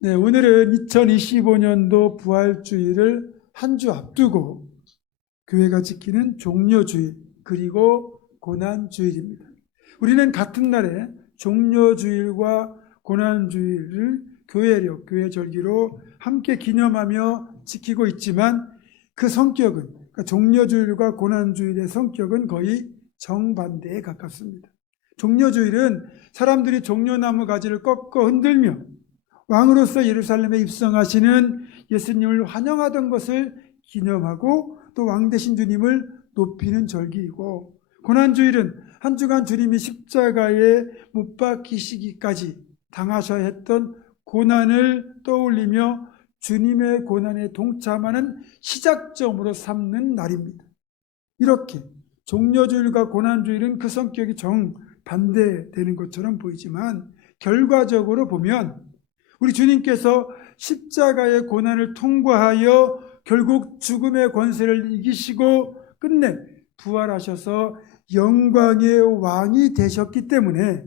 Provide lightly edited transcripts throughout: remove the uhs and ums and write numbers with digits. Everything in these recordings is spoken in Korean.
네, 오늘은 2025년도 부활주일을 한 주 앞두고 교회가 지키는 종려주일 그리고 고난주일입니다. 우리는 같은 날에 종려주일과 고난주일을 교회 절기로 함께 기념하며 지키고 있지만 그 성격은, 그러니까 종려주일과 고난주일의 성격은 거의 정반대에 가깝습니다. 종려주일은 사람들이 종려나무 가지를 꺾어 흔들며 왕으로서 예루살렘에 입성하시는 예수님을 환영하던 것을 기념하고 또 왕 되신 주님을 높이는 절기이고, 고난주일은 한 주간 주님이 십자가에 못 박히시기까지 당하셔야 했던 고난을 떠올리며 주님의 고난에 동참하는 시작점으로 삼는 날입니다. 이렇게 종려주일과 고난주일은 그 성격이 정반대되는 것처럼 보이지만 결과적으로 보면 우리 주님께서 십자가의 고난을 통과하여 결국 죽음의 권세를 이기시고 끝내 부활하셔서 영광의 왕이 되셨기 때문에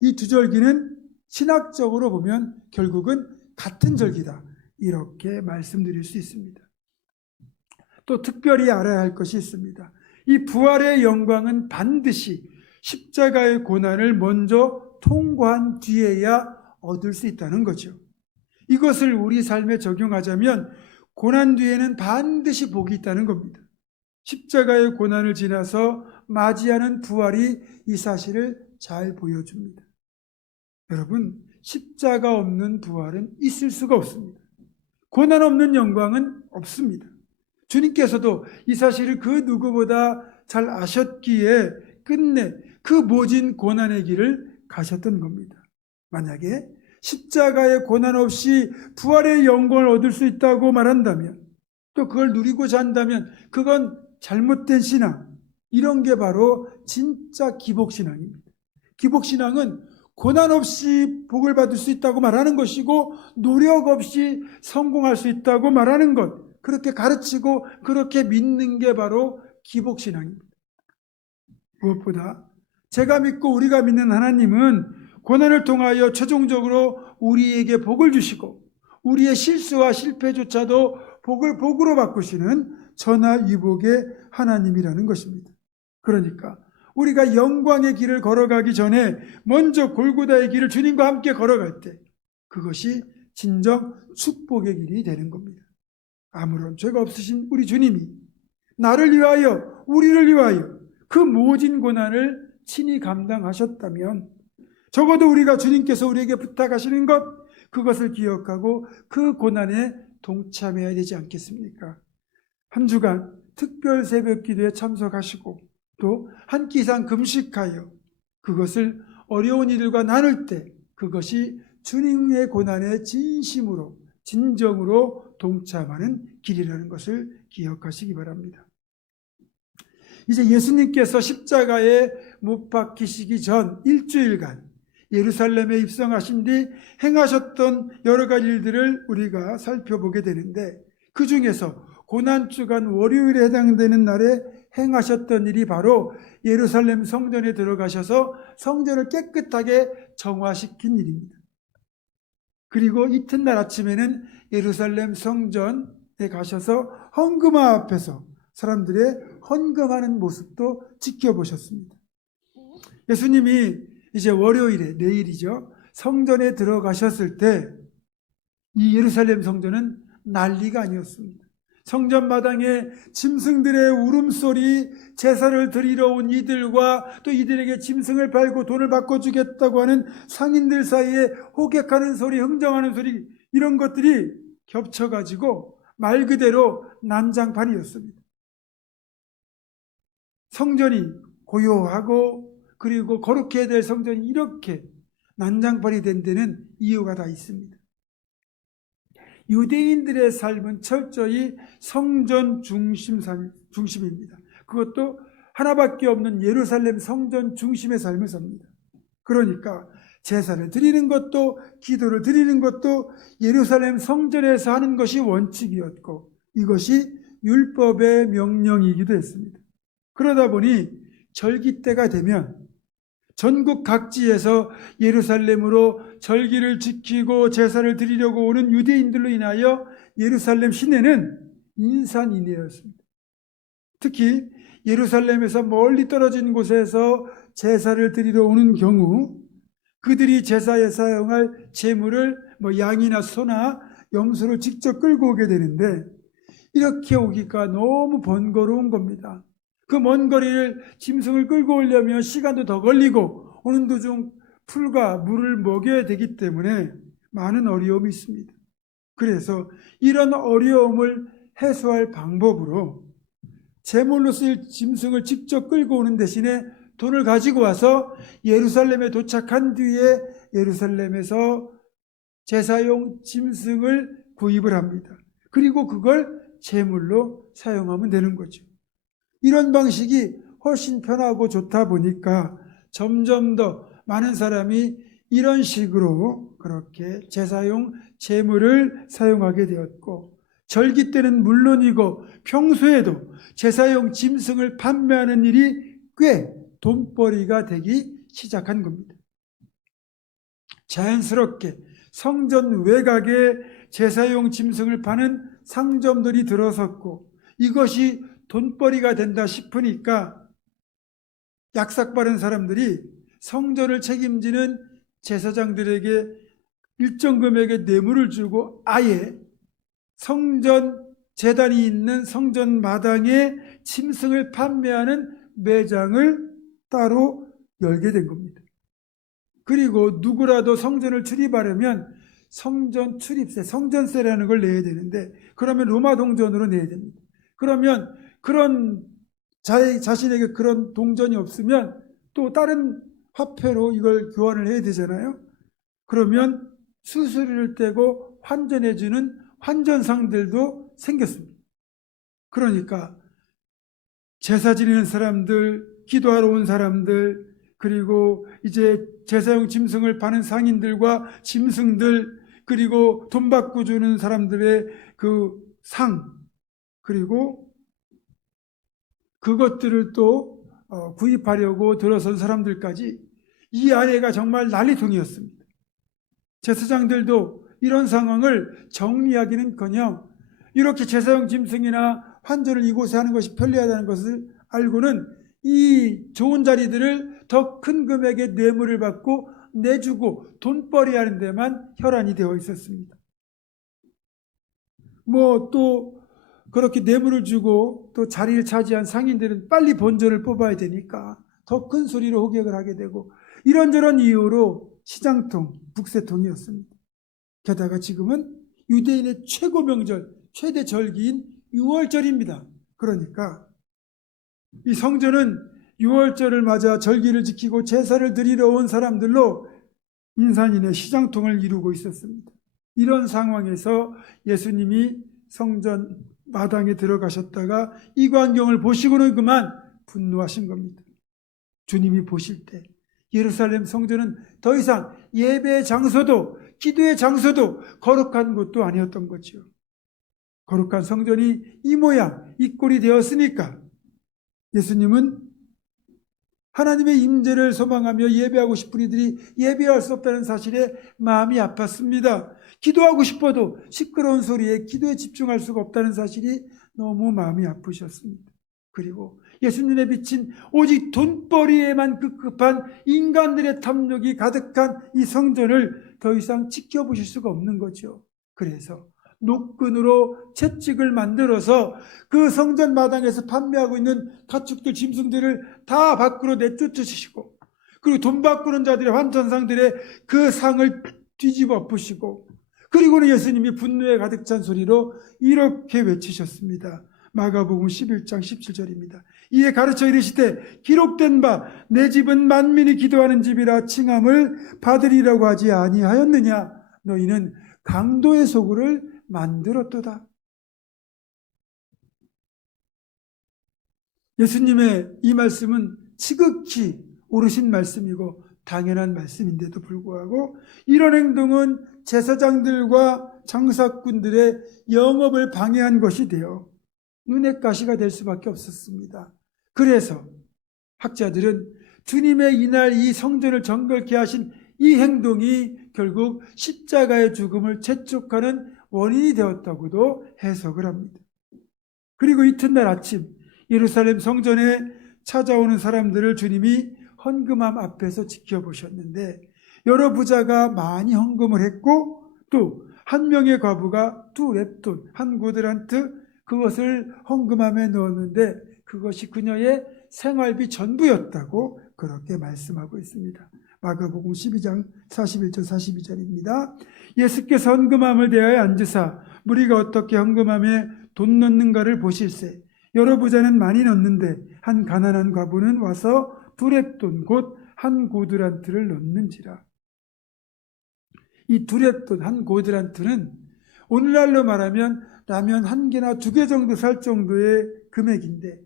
이 두 절기는 신학적으로 보면 결국은 같은 절기다, 이렇게 말씀드릴 수 있습니다. 또 특별히 알아야 할 것이 있습니다. 이 부활의 영광은 반드시 십자가의 고난을 먼저 통과한 뒤에야 얻을 수 있다는 거죠. 이것을 우리 삶에 적용하자면 고난 뒤에는 반드시 복이 있다는 겁니다. 십자가의 고난을 지나서 맞이하는 부활이 이 사실을 잘 보여줍니다. 여러분, 십자가 없는 부활은 있을 수가 없습니다. 고난 없는 영광은 없습니다. 주님께서도 이 사실을 그 누구보다 잘 아셨기에 끝내 그 모진 고난의 길을 가셨던 겁니다. 만약에 십자가의 고난 없이 부활의 영광을 얻을 수 있다고 말한다면, 또 그걸 누리고자 한다면 그건 잘못된 신앙, 이런 게 바로 진짜 기복신앙입니다. 기복신앙은 고난 없이 복을 받을 수 있다고 말하는 것이고 노력 없이 성공할 수 있다고 말하는 것, 그렇게 가르치고 그렇게 믿는 게 바로 기복신앙입니다. 무엇보다 제가 믿고 우리가 믿는 하나님은 고난을 통하여 최종적으로 우리에게 복을 주시고 우리의 실수와 실패조차도 복으로 바꾸시는 전하위복의 하나님이라는 것입니다. 그러니까 우리가 영광의 길을 걸어가기 전에 먼저 골고다의 길을 주님과 함께 걸어갈 때 그것이 진정 축복의 길이 되는 겁니다. 아무런 죄가 없으신 우리 주님이 나를 위하여, 우리를 위하여 그 모진 고난을 친히 감당하셨다면 적어도 우리가 주님께서 우리에게 부탁하시는 것, 그것을 기억하고 그 고난에 동참해야 되지 않겠습니까? 한 주간 특별 새벽 기도에 참석하시고 또 한 끼 이상 금식하여 그것을 어려운 이들과 나눌 때 그것이 주님의 고난에 진심으로, 진정으로 동참하는 길이라는 것을 기억하시기 바랍니다. 이제 예수님께서 십자가에 못 박히시기 전 일주일간 예루살렘에 입성하신 뒤 행하셨던 여러 가지 일들을 우리가 살펴보게 되는데, 그 중에서 고난주간 월요일에 해당되는 날에 행하셨던 일이 바로 예루살렘 성전에 들어가셔서 성전을 깨끗하게 정화시킨 일입니다. 그리고 이튿날 아침에는 예루살렘 성전에 가셔서 헌금화 앞에서 사람들의 헌금하는 모습도 지켜보셨습니다. 예수님이 이제 월요일에, 내일이죠, 성전에 들어가셨을 때 이 예루살렘 성전은 난리가 아니었습니다. 성전 마당에 짐승들의 울음소리, 제사를 드리러 온 이들과 또 이들에게 짐승을 팔고 돈을 바꿔주겠다고 하는 상인들 사이에 호객하는 소리, 흥정하는 소리, 이런 것들이 겹쳐가지고 말 그대로 난장판이었습니다. 성전이 고요하고 그리고 거룩해야 될 성전이 이렇게 난장판이 된 데는 이유가 다 있습니다. 유대인들의 삶은 철저히 성전 중심입니다. 그것도 하나밖에 없는 예루살렘 성전 중심의 삶을 삽니다. 그러니까 제사를 드리는 것도, 기도를 드리는 것도 예루살렘 성전에서 하는 것이 원칙이었고 이것이 율법의 명령이기도 했습니다. 그러다 보니 절기 때가 되면 전국 각지에서 예루살렘으로 절기를 지키고 제사를 드리려고 오는 유대인들로 인하여 예루살렘 시내는 인산인해였습니다. 특히 예루살렘에서 멀리 떨어진 곳에서 제사를 드리러 오는 경우 그들이 제사에 사용할 제물을 양이나 소나 염소를 직접 끌고 오게 되는데, 이렇게 오기가 너무 번거로운 겁니다. 그 먼 거리를 짐승을 끌고 오려면 시간도 더 걸리고 오는 도중 풀과 물을 먹여야 되기 때문에 많은 어려움이 있습니다. 그래서 이런 어려움을 해소할 방법으로 제물로 쓰일 짐승을 직접 끌고 오는 대신에 돈을 가지고 와서 예루살렘에 도착한 뒤에 예루살렘에서 제사용 짐승을 구입을 합니다. 그리고 그걸 제물로 사용하면 되는 거죠. 이런 방식이 훨씬 편하고 좋다 보니까 점점 더 많은 사람이 이런 식으로 그렇게 제사용 제물을 사용하게 되었고, 절기 때는 물론이고 평소에도 제사용 짐승을 판매하는 일이 꽤 돈벌이가 되기 시작한 겁니다. 자연스럽게 성전 외곽에 제사용 짐승을 파는 상점들이 들어섰고, 이것이 돈벌이가 된다 싶으니까 약삭빠른 사람들이 성전을 책임지는 제사장들에게 일정 금액의 뇌물을 주고 아예 성전 제단이 있는 성전 마당에 짐승을 판매하는 매장을 따로 열게 된 겁니다. 그리고 누구라도 성전을 출입하려면 성전 출입세, 성전세라는 걸 내야 되는데, 그러면 로마 동전으로 내야 됩니다. 그러면 그런 자신에게 그런 동전이 없으면 또 다른 화폐로 이걸 교환을 해야 되잖아요. 그러면 수수료를 떼고 환전해주는 환전상들도 생겼습니다. 그러니까 제사 지내는 사람들, 기도하러 온 사람들, 그리고 이제 제사용 짐승을 파는 상인들과 짐승들, 그리고 돈 받고 주는 사람들의 그 상, 그리고 그것들을 또 구입하려고 들어선 사람들까지 이 아래가 정말 난리통이었습니다. 제사장들도 이런 상황을 정리하기는커녕 이렇게 제사용 짐승이나 환전을 이곳에 하는 것이 편리하다는 것을 알고는 이 좋은 자리들을 더 큰 금액의 뇌물을 받고 내주고 돈벌이 하는 데만 혈안이 되어 있었습니다. 또 그렇게 뇌물을 주고 또 자리를 차지한 상인들은 빨리 본전을 뽑아야 되니까 더 큰 소리로 호객을 하게 되고, 이런저런 이유로 시장통, 북새통이었습니다. 게다가 지금은 유대인의 최고 명절, 최대 절기인 유월절입니다. 그러니까 이 성전은 유월절을 맞아 절기를 지키고 제사를 드리러 온 사람들로 인산인해 시장통을 이루고 있었습니다. 이런 상황에서 예수님이 성전 마당에 들어가셨다가 이 광경을 보시고는 그만 분노하신 겁니다. 주님이 보실 때 예루살렘 성전은 더 이상 예배의 장소도 기도의 장소도 거룩한 곳도 아니었던 거죠. 거룩한 성전이 이 모양, 이 꼴이 되었으니까 예수님은 하나님의 임재를 소망하며 예배하고 싶은 이들이 예배할 수 없다는 사실에 마음이 아팠습니다. 기도하고 싶어도 시끄러운 소리에 기도에 집중할 수가 없다는 사실이 너무 마음이 아프셨습니다. 그리고 예수 눈에 비친 오직 돈벌이에만 급급한 인간들의 탐욕이 가득한 이 성전을 더 이상 지켜보실 수가 없는 거죠. 그래서 노끈으로 채찍을 만들어서 그 성전 마당에서 판매하고 있는 가축들, 짐승들을 다 밖으로 내쫓으시고, 그리고 돈 바꾸는 자들의 환전상들의 그 상을 뒤집어 엎으시고, 그리고는 예수님이 분노에 가득 찬 소리로 이렇게 외치셨습니다. 마가복음 11장 17절입니다. 이에 가르쳐 이르시되 기록된 바 내 집은 만민이 기도하는 집이라 칭함을 받으리라고 하지 아니하였느냐. 너희는 강도의 소굴을 만들었도다. 예수님의 이 말씀은 지극히 옳으신 말씀이고 당연한 말씀인데도 불구하고 이런 행동은 제사장들과 장사꾼들의 영업을 방해한 것이 되어 눈의 가시가 될 수밖에 없었습니다. 그래서 학자들은 주님의 이날 이 성전을 정결케 하신 이 행동이 결국 십자가의 죽음을 재촉하는 원인이 되었다고도 해석을 합니다. 그리고 이튿날 아침 예루살렘 성전에 찾아오는 사람들을 주님이 헌금함 앞에서 지켜보셨는데 여러 부자가 많이 헌금을 했고 또 한 명의 과부가 2렙돈, 한 고드란트 그것을 헌금함에 넣었는데 그것이 그녀의 생활비 전부였다고 그렇게 말씀하고 있습니다. 마가복음 12장 41절 42절입니다. 예수께서 헌금함을 대하여 앉으사 무리가 어떻게 헌금함에 돈 넣는가를 보실세. 여러 부자는 많이 넣는데 한 가난한 과부는 와서 2렙돈 곧 한 고드란트를 넣는지라. 이 2렙돈 한 고드란트는 오늘날로 말하면 라면 1개나 2개 정도 살 정도의 금액인데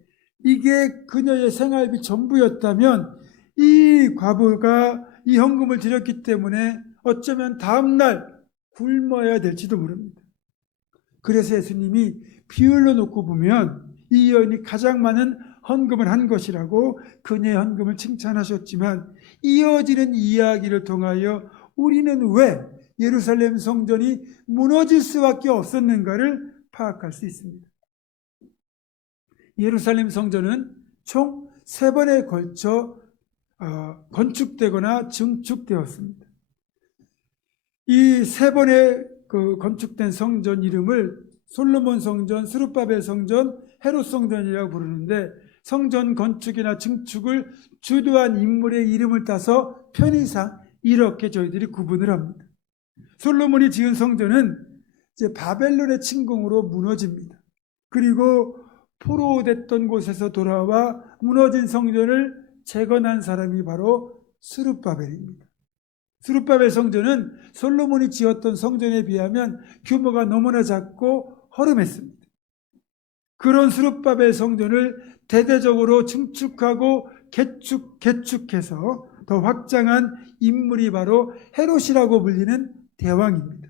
이게 그녀의 생활비 전부였다면 이 과부가 이 헌금을 드렸기 때문에 어쩌면 다음날 굶어야 될지도 모릅니다. 그래서 예수님이 비율로 놓고 보면 이 여인이 가장 많은 헌금을 한 것이라고 그녀의 헌금을 칭찬하셨지만 이어지는 이야기를 통하여 우리는 왜 예루살렘 성전이 무너질 수밖에 없었는가를 파악할 수 있습니다. 예루살렘 성전은 총 3번에 걸쳐 건축되거나 증축되었습니다. 이 3번에 건축된 성전 이름을 솔로몬 성전, 스룹바벨 성전, 헤롯 성전이라고 부르는데 성전 건축이나 증축을 주도한 인물의 이름을 따서 편의상 이렇게 저희들이 구분을 합니다. 솔로몬이 지은 성전은 이제 바벨론의 침공으로 무너집니다. 그리고 포로됐던 곳에서 돌아와 무너진 성전을 재건한 사람이 바로 스룹바벨입니다. 스룹바벨 성전은 솔로몬이 지었던 성전에 비하면 규모가 너무나 작고 허름했습니다. 그런 스룹바벨 성전을 대대적으로 증축하고 개축해서 더 확장한 인물이 바로 헤롯이라고 불리는 대왕입니다.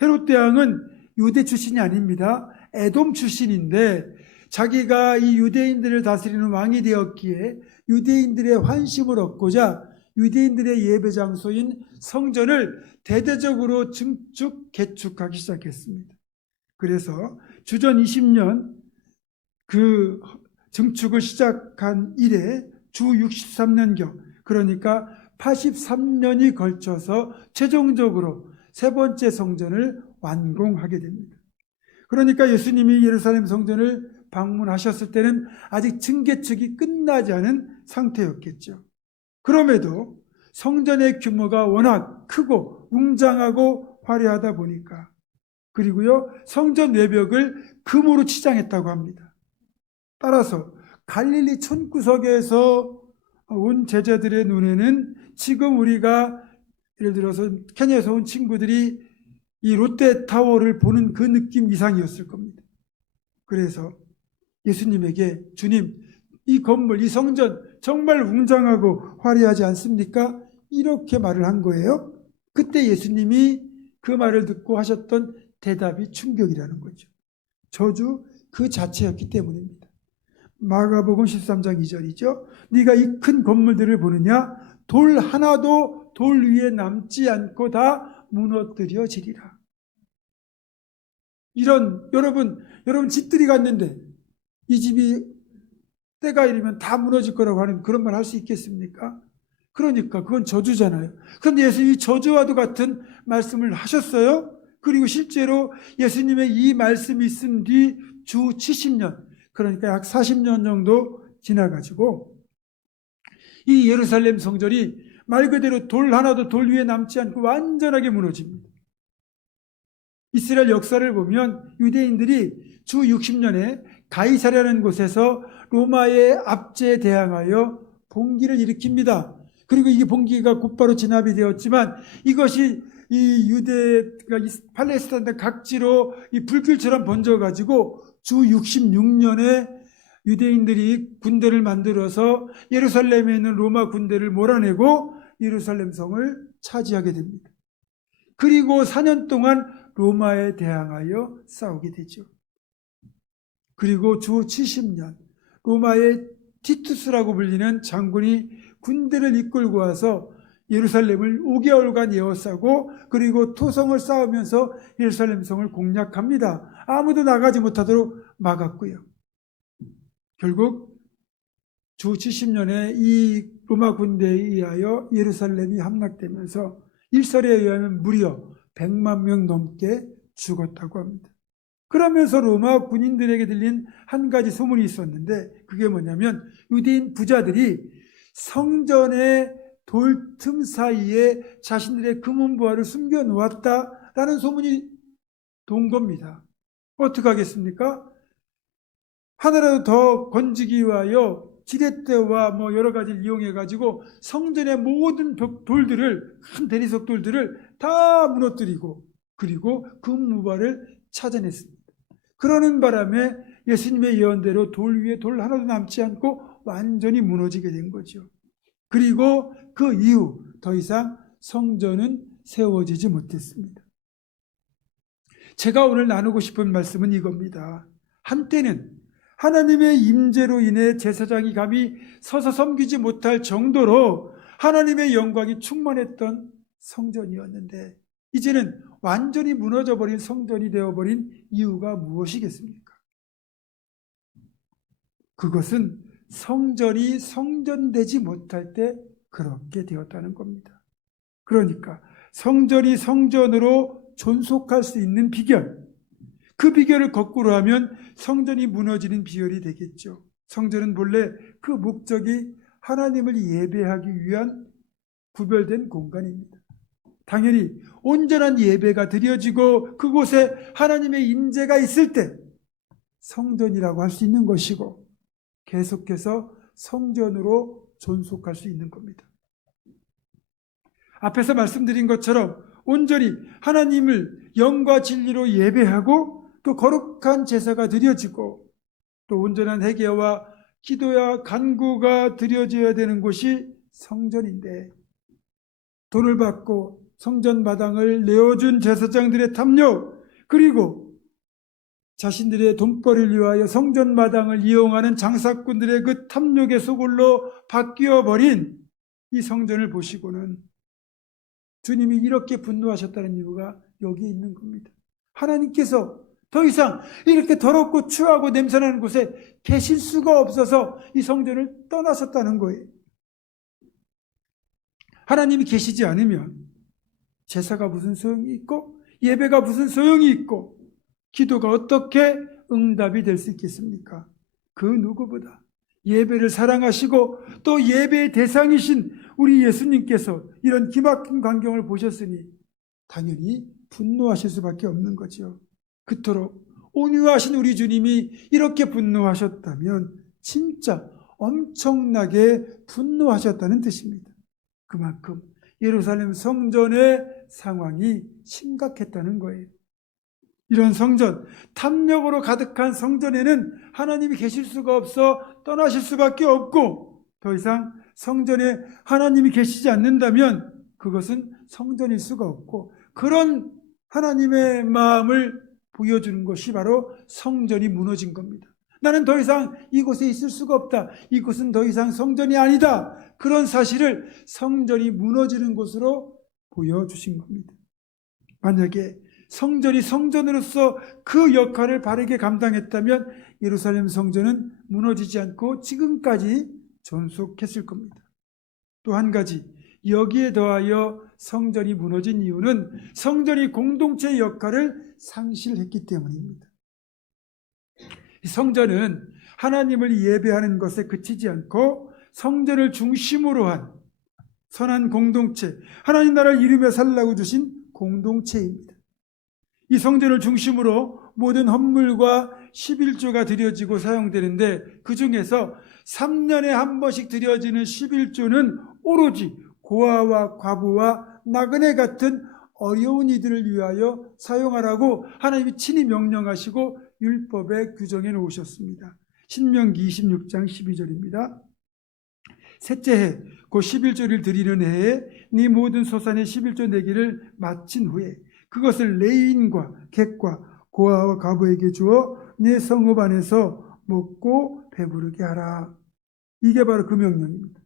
헤롯 대왕은 유대 출신이 아닙니다. 에돔 출신인데 자기가 이 유대인들을 다스리는 왕이 되었기에 유대인들의 환심을 얻고자 유대인들의 예배 장소인 성전을 대대적으로 증축, 개축하기 시작했습니다. 그래서 주전 20년 그 증축을 시작한 이래 주 63년경 그러니까 83년이 걸쳐서 최종적으로 3번째 성전을 완공하게 됩니다. 그러니까 예수님이 예루살렘 성전을 방문하셨을 때는 아직 증개축이 끝나지 않은 상태였겠죠. 그럼에도 성전의 규모가 워낙 크고 웅장하고 화려하다 보니까 그리고요 성전 외벽을 금으로 치장했다고 합니다. 따라서 갈릴리 촌구석에서 온 제자들의 눈에는 지금 우리가 예를 들어서 케냐에서 온 친구들이 이 롯데타워를 보는 그 느낌 이상이었을 겁니다. 그래서 예수님에게 주님 이 건물 이 성전 정말 웅장하고 화려하지 않습니까? 이렇게 말을 한 거예요. 그때 예수님이 그 말을 듣고 하셨던 대답이 충격이라는 거죠. 저주 그 자체였기 때문입니다. 마가복음 13장 2절이죠. 네가 이 큰 건물들을 보느냐? 돌 하나도 돌 위에 남지 않고 다 무너뜨려지리라. 이런 여러분 집들이 갔는데 이 집이 때가 이르면 다 무너질 거라고 하는 그런 말 할 수 있겠습니까? 그러니까 그건 저주잖아요. 그런데 예수님이 저주와도 같은 말씀을 하셨어요. 그리고 실제로 예수님의 이 말씀이 있은 뒤 주 70년 그러니까 약 40년 정도 지나가지고 이 예루살렘 성전이 말 그대로 돌 하나도 돌 위에 남지 않고 완전하게 무너집니다. 이스라엘 역사를 보면 유대인들이 주 60년에 가이사랴라는 곳에서 로마의 압제에 대항하여 봉기를 일으킵니다. 그리고 이 봉기가 곧바로 진압이 되었지만 이것이 이 유대가 팔레스타인 각지로 이 불길처럼 번져가지고 주 66년에 유대인들이 군대를 만들어서 예루살렘에 있는 로마 군대를 몰아내고 예루살렘 성을 차지하게 됩니다. 그리고 4년 동안 로마에 대항하여 싸우게 되죠. 그리고 주 70년 로마의 티투스라고 불리는 장군이 군대를 이끌고 와서 예루살렘을 5개월간 에워싸고 그리고 토성을 쌓으면서 예루살렘 성을 공략합니다. 아무도 나가지 못하도록 막았고요. 결국 주 70년에 이 로마 군대에 의하여 예루살렘이 함락되면서 일설에 의하면 무려 100만 명 넘게 죽었다고 합니다. 그러면서 로마 군인들에게 들린 한 가지 소문이 있었는데 그게 뭐냐면 유대인 부자들이 성전의 돌틈 사이에 자신들의 금은보화를 숨겨놓았다라는 소문이 돈 겁니다. 어떻게 하겠습니까? 하나라도 더 건지기 위하여 지렛대와 여러 가지를 이용해가지고 성전의 모든 돌들을, 큰 대리석 돌들을 다 무너뜨리고 그리고 금은보화를 찾아냈습니다. 그러는 바람에 예수님의 예언대로 돌 위에 돌 하나도 남지 않고 완전히 무너지게 된 거죠. 그리고 그 이후 더 이상 성전은 세워지지 못했습니다. 제가 오늘 나누고 싶은 말씀은 이겁니다. 한때는 하나님의 임재로 인해 제사장이 감히 서서 섬기지 못할 정도로 하나님의 영광이 충만했던 성전이었는데 이제는 완전히 무너져버린 성전이 되어버린 이유가 무엇이겠습니까? 그것은 성전이 성전되지 못할 때 그렇게 되었다는 겁니다. 그러니까 성전이 성전으로 존속할 수 있는 비결, 그 비결을 거꾸로 하면 성전이 무너지는 비결이 되겠죠. 성전은 본래 그 목적이 하나님을 예배하기 위한 구별된 공간입니다. 당연히 온전한 예배가 드려지고 그곳에 하나님의 임재가 있을 때 성전이라고 할 수 있는 것이고 계속해서 성전으로 존속할 수 있는 겁니다. 앞에서 말씀드린 것처럼 온전히 하나님을 영과 진리로 예배하고 또 거룩한 제사가 드려지고 또 온전한 회개와 기도와 간구가 드려져야 되는 곳이 성전인데 돈을 받고 성전 마당을 내어준 제사장들의 탐욕 그리고 자신들의 돈벌이를 위하여 성전 마당을 이용하는 장사꾼들의 그 탐욕의 소굴로 바뀌어버린 이 성전을 보시고는 주님이 이렇게 분노하셨다는 이유가 여기에 있는 겁니다. 하나님께서 더 이상 이렇게 더럽고 추하고 냄새나는 곳에 계실 수가 없어서 이 성전을 떠나셨다는 거예요. 하나님이 계시지 않으면 제사가 무슨 소용이 있고 예배가 무슨 소용이 있고 기도가 어떻게 응답이 될 수 있겠습니까? 그 누구보다 예배를 사랑하시고 또 예배의 대상이신 우리 예수님께서 이런 기막힌 광경을 보셨으니 당연히 분노하실 수밖에 없는 거죠. 그토록 온유하신 우리 주님이 이렇게 분노하셨다면 진짜 엄청나게 분노하셨다는 뜻입니다. 그만큼 예루살렘 성전의 상황이 심각했다는 거예요. 이런 성전, 탐욕으로 가득한 성전에는 하나님이 계실 수가 없어 떠나실 수밖에 없고 더 이상 성전에 하나님이 계시지 않는다면 그것은 성전일 수가 없고 그런 하나님의 마음을 보여주는 것이 바로 성전이 무너진 겁니다. 나는 더 이상 이곳에 있을 수가 없다. 이곳은 더 이상 성전이 아니다. 그런 사실을 성전이 무너지는 곳으로 보여주신 겁니다. 만약에 성전이 성전으로서 그 역할을 바르게 감당했다면 예루살렘 성전은 무너지지 않고 지금까지 존속했을 겁니다. 또 한 가지, 여기에 더하여 성전이 무너진 이유는 성전이 공동체의 역할을 상실했기 때문입니다. 성전은 하나님을 예배하는 것에 그치지 않고 성전을 중심으로 한 선한 공동체, 하나님 나라를 이루며 살라고 주신 공동체입니다. 이 성전을 중심으로 모든 헌물과 11조가 드려지고 사용되는데 그 중에서 3년에 한 번씩 드려지는 11조는 오로지 고아와 과부와 나그네 같은 어려운 이들을 위하여 사용하라고 하나님이 친히 명령하시고 율법에 규정해 놓으셨습니다. 신명기 26장 12절입니다. 셋째 해, 곧 11조를 드리는 해에 네 모든 소산의 11조 내기를 마친 후에 그것을 레위인과 객과 고아와 과부에게 주어 네 성읍 안에서 먹고 배부르게 하라. 이게 바로 그 명령입니다.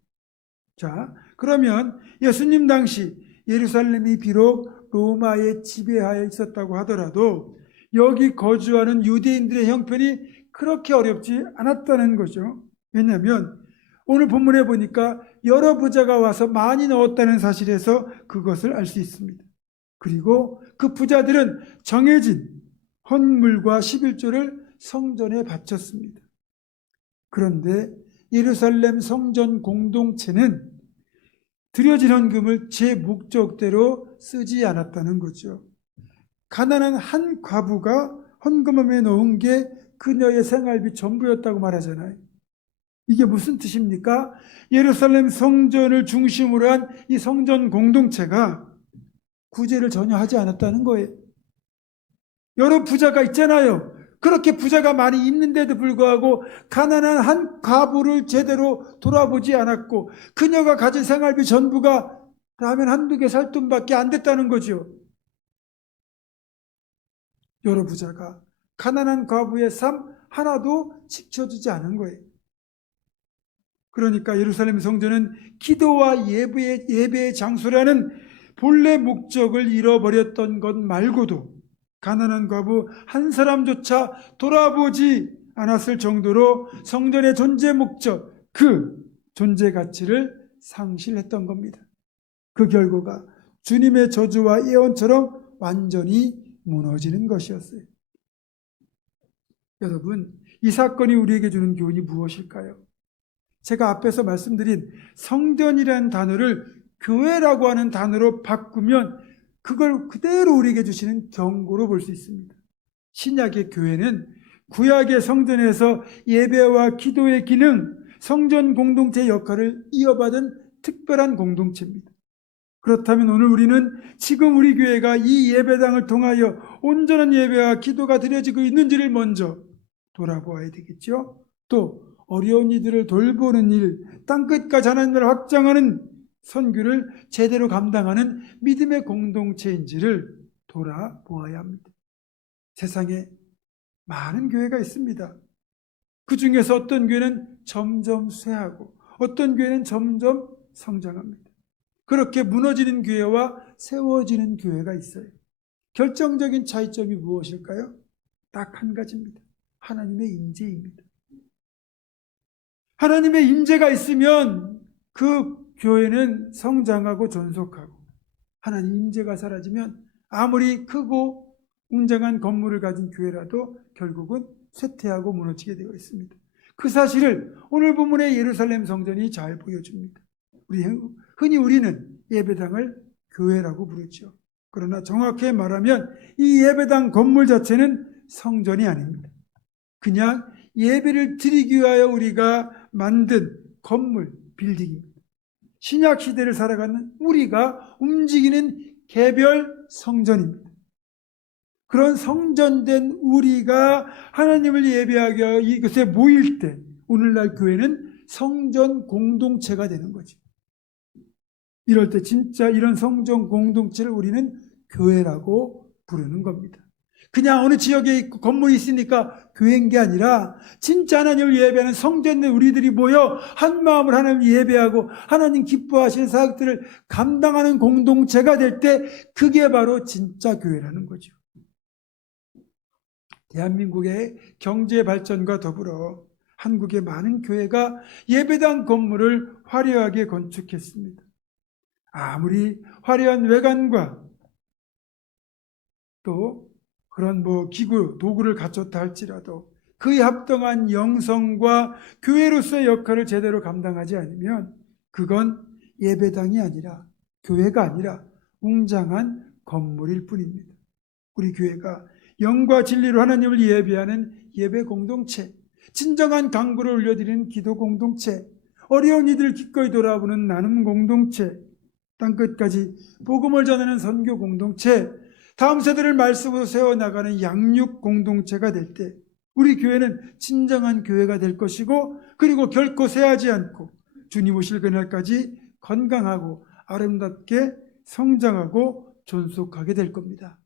자, 그러면 예수님 당시 예루살렘이 비록 로마의 지배하에 있었다고 하더라도 여기 거주하는 유대인들의 형편이 그렇게 어렵지 않았다는 거죠. 왜냐하면 오늘 본문에 보니까 여러 부자가 와서 많이 넣었다는 사실에서 그것을 알 수 있습니다. 그리고 그 부자들은 정해진 헌물과 11조를 성전에 바쳤습니다. 그런데 예루살렘 성전 공동체는 드려진 헌금을 제 목적대로 쓰지 않았다는 거죠. 가난한 한 과부가 헌금함에 넣은 게 그녀의 생활비 전부였다고 말하잖아요. 이게 무슨 뜻입니까? 예루살렘 성전을 중심으로 한 이 성전 공동체가 구제를 전혀 하지 않았다는 거예요. 여러 부자가 있잖아요. 그렇게 부자가 많이 있는데도 불구하고 가난한 한 과부를 제대로 돌아보지 않았고 그녀가 가진 생활비 전부가 라면 한두 개 살 돈밖에 안 됐다는 거죠. 여러 부자가 가난한 과부의 삶 하나도 지켜주지 않은 거예요. 그러니까 예루살렘 성전은 기도와 예배의 장소라는 본래 목적을 잃어버렸던 것 말고도 가난한 과부 한 사람조차 돌아보지 않았을 정도로 성전의 존재 목적, 그 존재 가치를 상실했던 겁니다. 그 결과가 주님의 저주와 예언처럼 완전히 무너지는 것이었어요. 여러분, 이 사건이 우리에게 주는 교훈이 무엇일까요? 제가 앞에서 말씀드린 성전이라는 단어를 교회라고 하는 단어로 바꾸면 그걸 그대로 우리에게 주시는 경고로 볼 수 있습니다. 신약의 교회는 구약의 성전에서 예배와 기도의 기능, 성전 공동체 역할을 이어받은 특별한 공동체입니다. 그렇다면 오늘 우리는 지금 우리 교회가 이 예배당을 통하여 온전한 예배와 기도가 드려지고 있는지를 먼저 돌아보아야 되겠죠. 또 어려운 이들을 돌보는 일, 땅끝까지 하나님을 확장하는 선교를 제대로 감당하는 믿음의 공동체인지를 돌아보아야 합니다. 세상에 많은 교회가 있습니다. 그 중에서 어떤 교회는 점점 쇠하고 어떤 교회는 점점 성장합니다. 그렇게 무너지는 교회와 세워지는 교회가 있어요. 결정적인 차이점이 무엇일까요? 딱 한 가지입니다. 하나님의 임재입니다. 하나님의 임재가 있으면 그 교회는 성장하고 존속하고, 하나님 임재가 사라지면 아무리 크고 웅장한 건물을 가진 교회라도 결국은 쇠퇴하고 무너지게 되어 있습니다. 그 사실을 오늘 본문의 예루살렘 성전이 잘 보여줍니다. 흔히 우리는 예배당을 교회라고 부르죠. 그러나 정확히 말하면 이 예배당 건물 자체는 성전이 아닙니다. 그냥 예배를 드리기 위하여 우리가 만든 건물, 빌딩입니다. 신약 시대를 살아가는 우리가 움직이는 개별 성전입니다. 그런 성전된 우리가 하나님을 예배하기 위하여 이곳에 모일 때 오늘날 교회는 성전 공동체가 되는 거죠. 이럴 때 진짜 이런 성전 공동체를 우리는 교회라고 부르는 겁니다. 그냥 어느 지역에 있고 건물이 있으니까 교회인 게 아니라 진짜 하나님을 예배하는 성전된 우리들이 모여 한 마음으로 하나님을 예배하고 하나님 기뻐하시는 사역들을 감당하는 공동체가 될 때 그게 바로 진짜 교회라는 거죠. 대한민국의 경제 발전과 더불어 한국의 많은 교회가 예배당 건물을 화려하게 건축했습니다. 아무리 화려한 외관과 또 그런 기구, 도구를 갖췄다 할지라도 그에 합당한 영성과 교회로서의 역할을 제대로 감당하지 않으면 그건 예배당이 아니라, 교회가 아니라 웅장한 건물일 뿐입니다. 우리 교회가 영과 진리로 하나님을 예배하는 예배 공동체, 진정한 간구를 올려드리는 기도 공동체, 어려운 이들을 기꺼이 돌아보는 나눔 공동체, 땅끝까지 복음을 전하는 선교 공동체, 다음 세대를 말씀으로 세워나가는 양육 공동체가 될 때 우리 교회는 진정한 교회가 될 것이고, 그리고 결코 쇠하지 않고 주님 오실 그날까지 건강하고 아름답게 성장하고 존속하게 될 겁니다.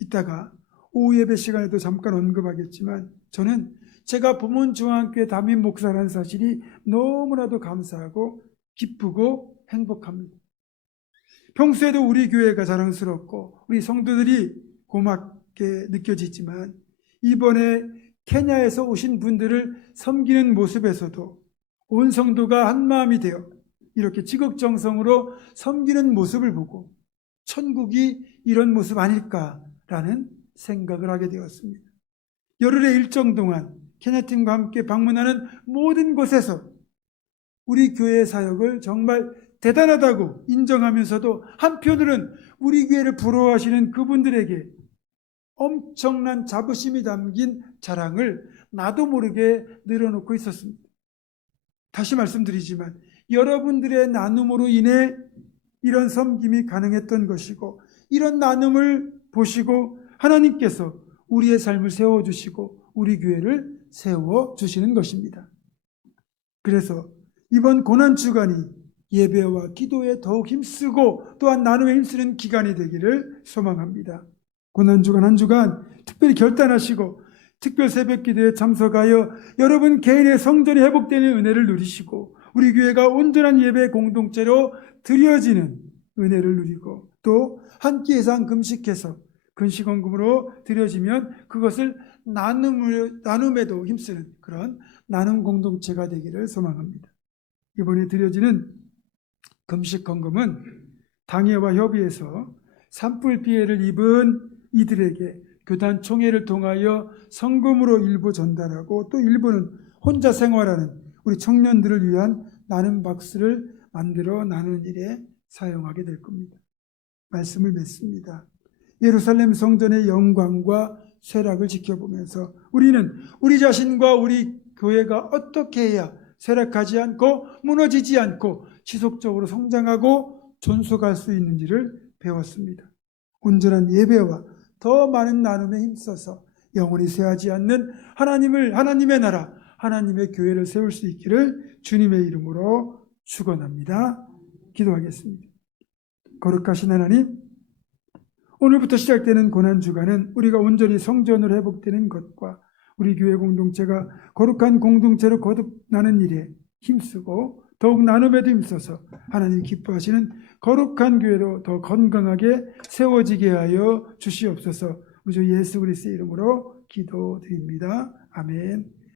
이따가 오후 예배 시간에도 잠깐 언급하겠지만 저는 제가 보문중앙교회 담임 목사라는 사실이 너무나도 감사하고 기쁘고 행복합니다. 평소에도 우리 교회가 자랑스럽고 우리 성도들이 고맙게 느껴지지만 이번에 케냐에서 오신 분들을 섬기는 모습에서도 온 성도가 한마음이 되어 이렇게 지극정성으로 섬기는 모습을 보고 천국이 이런 모습 아닐까라는 생각을 하게 되었습니다. 열흘의 일정 동안 케냐팀과 함께 방문하는 모든 곳에서 우리 교회의 사역을 정말 대단하다고 인정하면서도 한편으로는 우리 교회를 부러워하시는 그분들에게 엄청난 자부심이 담긴 자랑을 나도 모르게 늘어놓고 있었습니다. 다시 말씀드리지만 여러분들의 나눔으로 인해 이런 섬김이 가능했던 것이고 이런 나눔을 보시고 하나님께서 우리의 삶을 세워주시고 우리 교회를 세워주시는 것입니다. 그래서 이번 고난주간이 예배와 기도에 더욱 힘쓰고 또한 나눔에 힘쓰는 기간이 되기를 소망합니다. 고난주간 한 주간 특별히 결단하시고 특별 새벽 기도에 참석하여 여러분 개인의 성전이 회복되는 은혜를 누리시고 우리 교회가 온전한 예배 공동체로 드려지는 은혜를 누리고 또 한 끼 이상 금식해서 근시건금으로 드려지면 그것을 나눔에도 힘쓰는 그런 나눔 공동체가 되기를 소망합니다. 이번에 드려지는 금식헌금은 당회와 협의해서 산불 피해를 입은 이들에게 교단 총회를 통하여 성금으로 일부 전달하고 또 일부는 혼자 생활하는 우리 청년들을 위한 나눔 박스를 만들어 나누는 일에 사용하게 될 겁니다. 말씀을 맺습니다. 예루살렘 성전의 영광과 쇠락을 지켜보면서 우리는 우리 자신과 우리 교회가 어떻게 해야 쇠락하지 않고 무너지지 않고 지속적으로 성장하고 존속할 수 있는지를 배웠습니다. 온전한 예배와 더 많은 나눔에 힘써서 영원히 쇠하지 않는 하나님의 나라, 하나님의 교회를 세울 수 있기를 주님의 이름으로 축원합니다. 기도하겠습니다. 거룩하신 하나님, 오늘부터 시작되는 고난주간은 우리가 온전히 성전으로 회복되는 것과 우리 교회 공동체가 거룩한 공동체로 거듭나는 일에 힘쓰고 더욱 나눔에도 힘써서 하나님 기뻐하시는 거룩한 교회로 더 건강하게 세워지게 하여 주시옵소서. 우리 주 예수 그리스도의 이름으로 기도드립니다. 아멘.